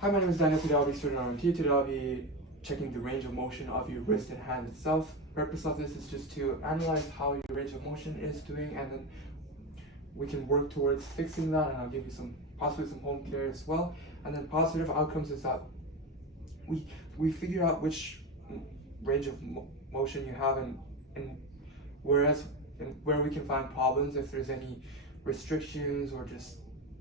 Hi, my name is Daniel. Today I'll be student RMT. Today I'll be checking the range of motion of your wrist and hand itself. Purpose of this is just to analyze how your range of motion is doing, and then we can work towards fixing that, and I'll give you possibly some home care as well. And then positive outcomes is that we figure out which range of motion you have, and where we can find problems, if there's any restrictions or just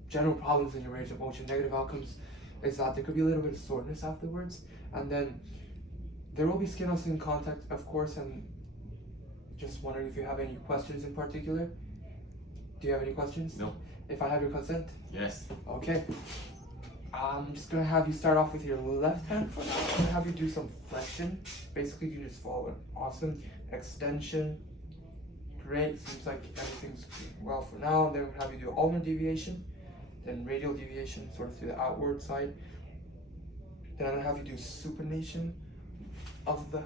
general problems in your range of motion. Negative outcomes is that there could be a little bit of soreness afterwards, and then there will be skin on skin contact, of course. And just wondering if you have any questions in particular. Do you have any questions? No. If I have your consent? Yes. Okay. I'm just gonna have you start off with your left hand for now. I'm gonna have you do some flexion. Basically, you just follow it. Awesome. Extension. Great. Seems like everything's well for now. Then we'll have you do ulnar deviation, then radial deviation, sort of through the outward side. Then I'm gonna have you do supination of the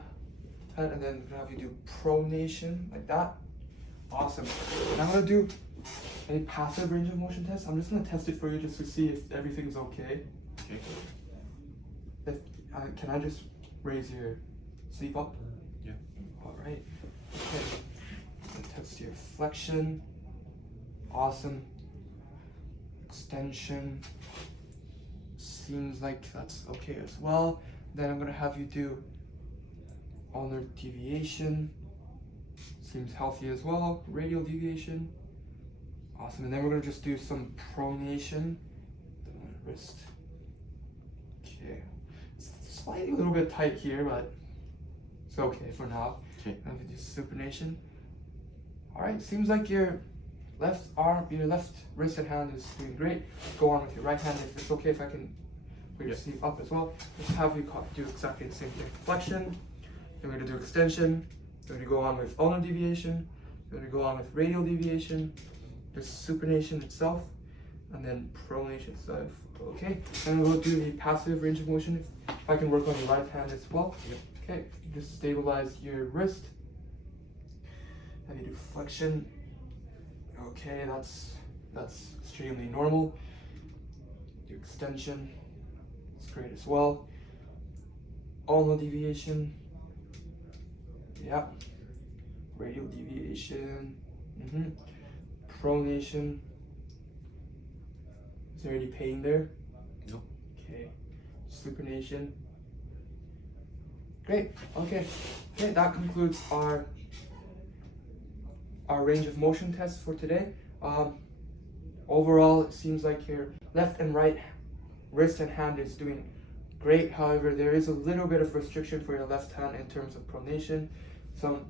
head, and then I'm gonna have you do pronation like that. Awesome. And I'm gonna do a passive range of motion test. I'm just gonna test it for you just to see if everything's okay. Okay. Can I just raise your sleeve up? Yeah. All right. Okay. And test your flexion. Awesome. Extension. Seems like that's okay as well. Then I'm gonna have you do ulnar deviation. Seems healthy as well. Radial deviation. Awesome. And then we're gonna just do some pronation. The wrist. Okay. It's slightly a little bit tight here, but it's okay for now. Okay. And we do supination. All right. Seems like your left wrist and hand is doing great. Go on with your right hand. If it's okay, if I can put your sleeve up as well. Just have you do exactly the same thing. Flexion. Then we're gonna do extension. We're gonna go on with ulnar deviation. We're gonna go on with radial deviation. Just supination itself, and then pronation itself. Okay. And we'll do the passive range of motion. If I can work on the right hand as well. Yep. Okay. Just stabilize your wrist. Have you do flexion. Okay, that's extremely normal. Do extension. It's great as well. Ulnar deviation. Yeah. Radial deviation. Pronation. Is there any pain there? No. Okay. Supination. Great. Okay. Okay, that concludes our range of motion tests for today. Overall, it seems like your left and right wrist and hand is doing great. However, there is a little bit of restriction for your left hand in terms of pronation. Some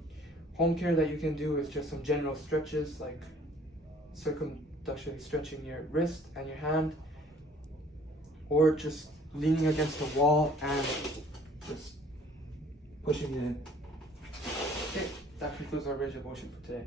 home care that you can do is just some general stretches, like circumductionally stretching your wrist and your hand, or just leaning against the wall and just pushing it in. Okay, that concludes our range of motion for today.